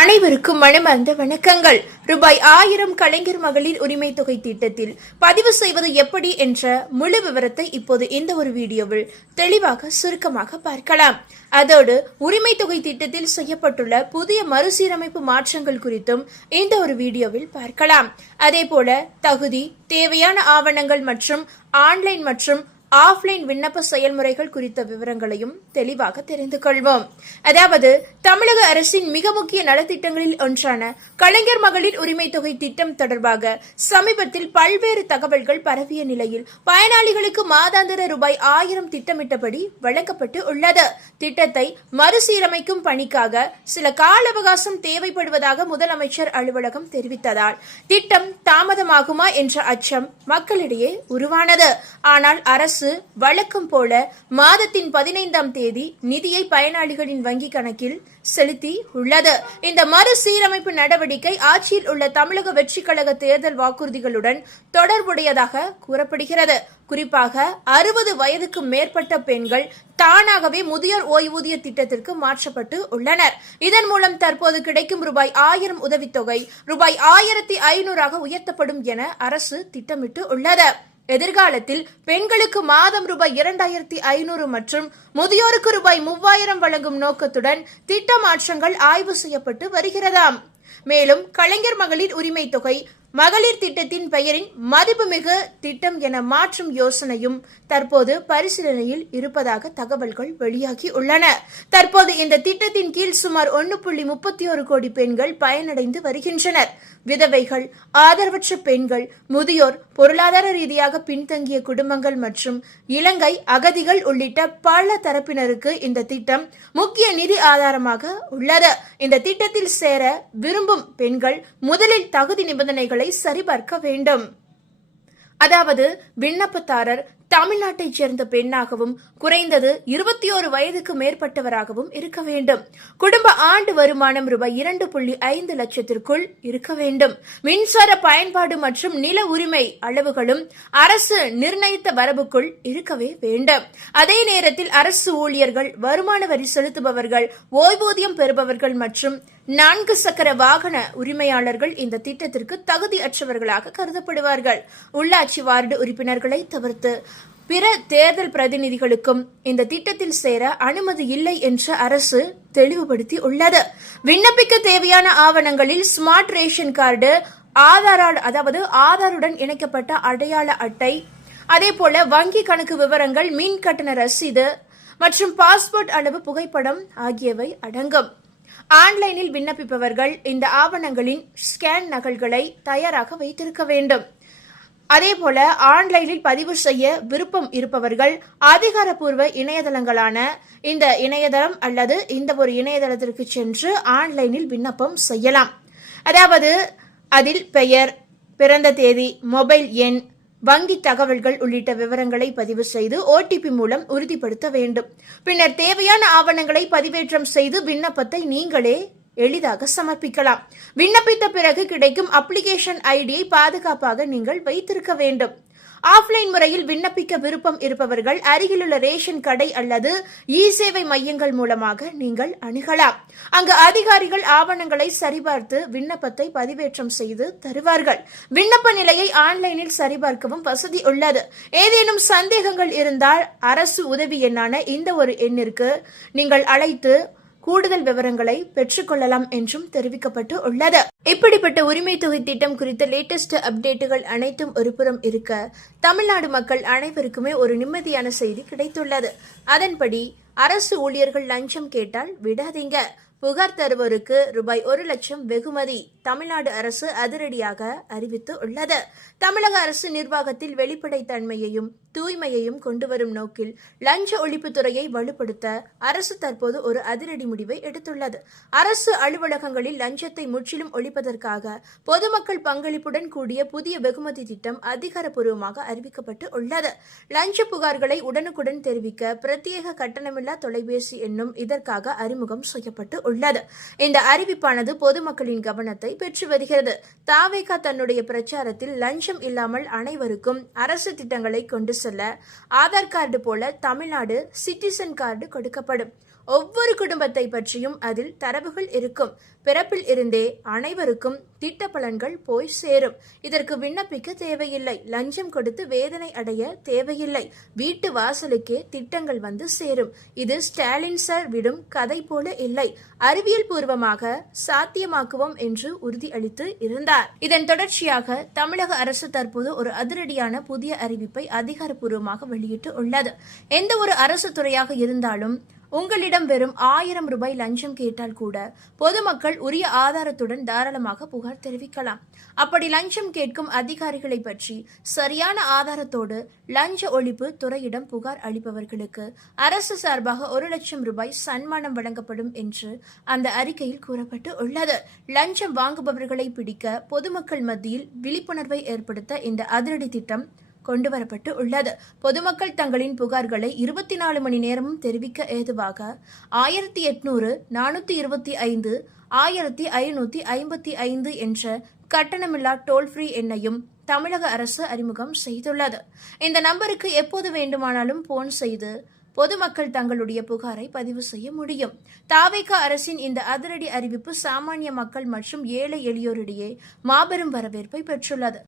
அனைவருக்கும் மனமார்ந்த வணக்கங்கள். ரூபாய் 1000 கலைஞர் மகளிர் உரிமை தொகை திட்டத்தில் பதிவு செய்வது எப்படி என்ற முழு விவரத்தை இப்போது இந்த ஒரு வீடியோவில் தெளிவாக சுருக்கமாக பார்க்கலாம். அதோடு உரிமை தொகை திட்டத்தில் செய்யப்பட்டுள்ள புதிய மறுசீரமைப்பு மாற்றங்கள் குறித்தும் இந்த ஒரு வீடியோவில் பார்க்கலாம். அதேபோல தகுதி, தேவையான ஆவணங்கள் மற்றும் ஆன்லைன் மற்றும் ஆஃப்லைன் விண்ணப்ப செயல்முறைகள் குறித்த விவரங்களையும் தெளிவாக தெரிந்து கொள்வோம். அதாவது தமிழக அரசின் மிக முக்கிய நலத்திட்டங்களில் ஒன்றான கலைஞர் மகளிர் உரிமை தொகை திட்டம் தொடர்பாக சமீபத்தில் பல்வேறு தகவல்கள் பரவிய நிலையில் பயனாளிகளுக்கு மாதாந்திர ரூபாய் 1000 திட்டமிட்டபடி வழங்கப்பட்டு உள்ளது. திட்டத்தை மறுசீரமைக்கும் பணிக்காக சில கால அவகாசம் தேவைப்படுவதாக முதலமைச்சர் அலுவலகம் தெரிவித்ததால் திட்டம் தாமதமாகுமா என்ற அச்சம் மக்களிடையே உருவானது. ஆனால் அரசு வழக்கம் போல மாதத்தின் 15ஆம் தேதி நிதியை பயனாளிகளின் வங்கிக் கணக்கில் செலுத்தி உள்ளது. இந்த மறுசீரமைப்பு நடவடிக்கை ஆட்சியில் உள்ள தமிழக வெற்றி கழக தேர்தல் வாக்குறுதிகளுடன் தொடர்புடையதாக கூறப்படுகிறது. குறிப்பாக 60 வயதுக்கு மேற்பட்ட பெண்கள் தானாகவே முதியோர் ஓய்வூதிய திட்டத்திற்கு மாற்றப்பட்டு உள்ளனர். இதன் மூலம் தற்போது கிடைக்கும் ரூபாய் 1000 உதவித்தொகை ரூபாய் 1500 உயர்த்தப்படும் என அரசு திட்டமிட்டு உள்ளது. எதிர்காலத்தில் பெண்களுக்கு மாதம் ரூபாய் 2500 மற்றும் முதியோருக்கு ரூபாய் 3000 வழங்கும் நோக்கத்துடன் திட்ட மாற்றங்கள் ஆய்வு செய்யப்பட்டு வருகிறதாம். மேலும் கலைஞர் மகளிர் உரிமை தொகை மகளிர் திட்டத்தின் பெயரின் மதிப்புமிகு திட்டம் என மாற்றும் யோசனையும் தற்போது பரிசீலனையில் இருப்பதாக தகவல்கள் வெளியாகி உள்ளன. தற்போது இந்த திட்டத்தின் கீழ் சுமார் 1.31 கோடி பெண்கள் பயனடைந்து வருகின்றனர். விதவைகள், ஆதரவற்ற பெண்கள், முதியோர், பொருளாதார ரீதியாக பின்தங்கிய குடும்பங்கள் மற்றும் இலங்கை அகதிகள் உள்ளிட்ட பல தரப்பினருக்கு இந்த திட்டம் முக்கிய நிதி ஆதாரமாக உள்ளது. இந்த திட்டத்தில் சேர விரும்பும் பெண்கள் முதலில் தகுதி நிபந்தனைகளை சரிபார்க்க வேண்டும். அதாவது விண்ணப்பதாரர் தமிழ்நாட்டைச் சேர்ந்த பெண்ணாகவும் குறைந்தது 21 வயதுக்கு மேற்பட்டவராகவும் இருக்க வேண்டும். குடும்ப ஆண்டு வருமானம் ரூபாய் 2.5 லட்சத்திற்குள் இருக்க வேண்டும். மின்சார பயன்பாடு மற்றும் நில உரிமை அளவுகளும் அரசு நிர்ணயித்த வரம்புக்குள் இருக்கவே வேண்டும். அதே நேரத்தில் அரசு ஊழியர்கள், வருமான வரி செலுத்துபவர்கள், ஓய்வூதியம் பெறுபவர்கள் மற்றும் 4 சக்கர வாகன உரிமையாளர்கள் இந்த திட்டத்திற்கு தகுதியற்றவர்களாக கருதப்படுவார்கள். உள்ளாட்சி வார்டு உறுப்பினர்களை தவிர்த்து பிற தேர்தல் பிரதிநிதிகளுக்கும் இந்த திட்டத்தில் சேர அனுமதி இல்லை என்று அரசு தெளிவுபடுத்தி உள்ளது. விண்ணப்பிக்க தேவையான ஆவணங்களில் ஸ்மார்ட் ரேஷன் கார்டு, ஆதாருடன் இணைக்கப்பட்ட அடையாள அட்டை, அதேபோல வங்கி கணக்கு விவரங்கள், மின் கட்டண ரசீது மற்றும் பாஸ்போர்ட் அளவு புகைப்படம் ஆகியவை அடங்கும். ஆன்லைனில் விண்ணப்பிப்பவர்கள் இந்த ஆவணங்களின் ஸ்கேன் நகல்களை தயாராக வைத்திருக்க வேண்டும். அதேபோல ஆன்லைனில் பதிவு செய்ய விருப்பம் இருப்பவர்கள் அதிகாரப்பூர்வ இணையதளங்களான இந்த இணையதளம் அல்லது இந்த ஒரு இணையதளத்திற்கு சென்று ஆன்லைனில் விண்ணப்பம் செய்யலாம். அதாவது அதில் பெயர், பிறந்த தேதி, மொபைல் எண், வங்கி தகவல்கள் உள்ளிட்ட விவரங்களை பதிவு செய்து OTP மூலம் உறுதிப்படுத்த வேண்டும். பின்னர் தேவையான ஆவணங்களை பதிவேற்றம் செய்து விண்ணப்பத்தை நீங்களே எளிதாக சமர்ப்பிக்கலாம். விண்ணப்பித்த பிறகு கிடைக்கும் அப்ளிகேஷன் ஐடியை பாதுகாப்பாக நீங்கள் வைத்திருக்க வேண்டும். ஆஃப்லைன் முறையில் விண்ணப்பிக்க விருப்பம் இருப்பவர்கள் அருகிலுள்ள ரேஷன் கடை அல்லது சேவை மையங்கள் மூலமாக நீங்கள் அணுகலாம். அங்கு அதிகாரிகள் ஆவணங்களை சரிபார்த்து விண்ணப்பத்தை பதிவேற்றம் செய்து தருவார்கள். விண்ணப்ப நிலையை ஆன்லைனில் சரிபார்க்கவும் வசதி உள்ளது. ஏதேனும் சந்தேகங்கள் இருந்தால் அரசு உதவி எண்ணான இந்த ஒரு எண்ணிற்கு நீங்கள் அழைத்து கூடுதல் விவரங்களை பெற்றுக்கொள்ளலாம் என்றும் தெரிவிக்கப்பட்டு உள்ளது. இப்படிப்பட்ட உரிமை தொகை திட்டம் குறித்த லேட்டஸ்ட் அப்டேட்டுகள் அனைத்தும் ஒருபுறம் இருக்க, தமிழ்நாடு மக்கள் அனைவருக்குமே ஒரு நிம்மதியான செய்தி கிடைத்துள்ளது. அதன்படி அரசு ஊழியர்கள் லஞ்சம் கேட்டால் விடாதீங்க. புகார் தருவோருக்கு ரூபாய் 1 லட்சம் வெகுமதி தமிழ்நாடு அரசு அதிரடியாக அறிவித்து உள்ளது. தமிழக அரசு நிர்வாகத்தில் வெளிப்படைத்தன்மையையும் தூய்மையையும் கொண்டுவரும் நோக்கில் லஞ்ச ஒழிப்புத்துறையை வலுப்படுத்த அரசு தற்போது ஒரு அதிரடி முடிவை எடுத்துள்ளது. அரசு அலுவலகங்களில் லஞ்சத்தை முற்றிலும் ஒழிப்பதற்காக பொதுமக்கள் பங்களிப்புடன் கூடிய புதிய வெகுமதி திட்டம் அதிகாரப்பூர்வமாக அறிவிக்கப்பட்டு உள்ளது. லஞ்ச புகார்களை உடனுக்குடன் தெரிவிக்க பிரத்யேக கட்டணமில்லா தொலைபேசி எண்ணும் இதற்காக அறிமுகம் செய்யப்பட்டு உள்ளது. இந்த அறிவிப்பானது பொதுமக்களின் கவனத்தை பெற்று வருகிறது. தாவேகா தன்னுடைய பிரச்சாரத்தில் லஞ்சம் இல்லாமல் அனைவருக்கும் அரசு திட்டங்களை கொண்டு செல்ல ஆதார் கார்டு போல தமிழ்நாடு சிட்டிசன் கார்டு கொடுக்கப்படும். ஒவ்வொரு குடும்பத்தை பற்றியும் அதில் தரவுகள் இருக்கும். பிறப்பில் இருந்தே அனைவருக்கும் திட்ட பலன்கள் போய் சேரும். இதற்கு விண்ணப்பிக்க தேவையில்லை. லஞ்சம் கொடுத்து வேதனை அடைய தேவையில்லை. வீட்டு வாசலுக்கே திட்டங்கள் வந்து சேரும். இது ஸ்டாலின் சார் விடும் கதை போல இல்லை, அறிவியல் பூர்வமாக சாத்தியமாக்குவோம் என்று உறுதியளித்து இருந்தார். இதன் தொடர்ச்சியாக தமிழக அரசு தற்போது ஒரு அதிரடியான புதிய அறிவிப்பை அதிகாரப்பூர்வமாக வெளியிட்டு உள்ளது. எந்த ஒரு அரசு துறையாக இருந்தாலும் உங்களிடம் வெறும் 1000 ரூபாய் லஞ்சம் கேட்டால் கூட பொதுமக்கள் உரிய ஆதாரத்துடன் தாராளமாக புகார் தெரிவிக்கலாம். அப்படி லஞ்சம் கேட்கும் அதிகாரிகளை பற்றி சரியான ஆதாரத்தோடு லஞ்ச ஒழிப்பு துறையிடம் புகார் அளிப்பவர்களுக்கு அரசு சார்பாக 1 லட்சம் ரூபாய் சன்மானம் வழங்கப்படும் என்று அந்த அறிக்கையில் கூறப்பட்டு உள்ளது. லஞ்சம் வாங்குபவர்களை பிடிக்க பொதுமக்கள் மத்தியில் விழிப்புணர்வை ஏற்படுத்த இந்த அதிரடி திட்டம் கொண்டுவரப்பட்டு உள்ளது. பொதுமக்கள் தங்களின் புகார்களை 24 மணி நேரமும் தெரிவிக்க ஏதுவாக 1800 425 1555 என்ற கட்டணமில்லா டோல் ஃப்ரீ எண்ணையும் தமிழக அரசு அறிமுகம் செய்துள்ளது. இந்த நம்பருக்கு எப்போது வேண்டுமானாலும் போன் செய்து பொதுமக்கள் தங்களுடைய புகாரை பதிவு செய்ய முடியும். தாவேகா அரசின் இந்த அதிரடி அறிவிப்பு சாமானிய மக்கள் மற்றும் ஏழை எளியோரிடையே மாபெரும் வரவேற்பை பெற்றுள்ளது.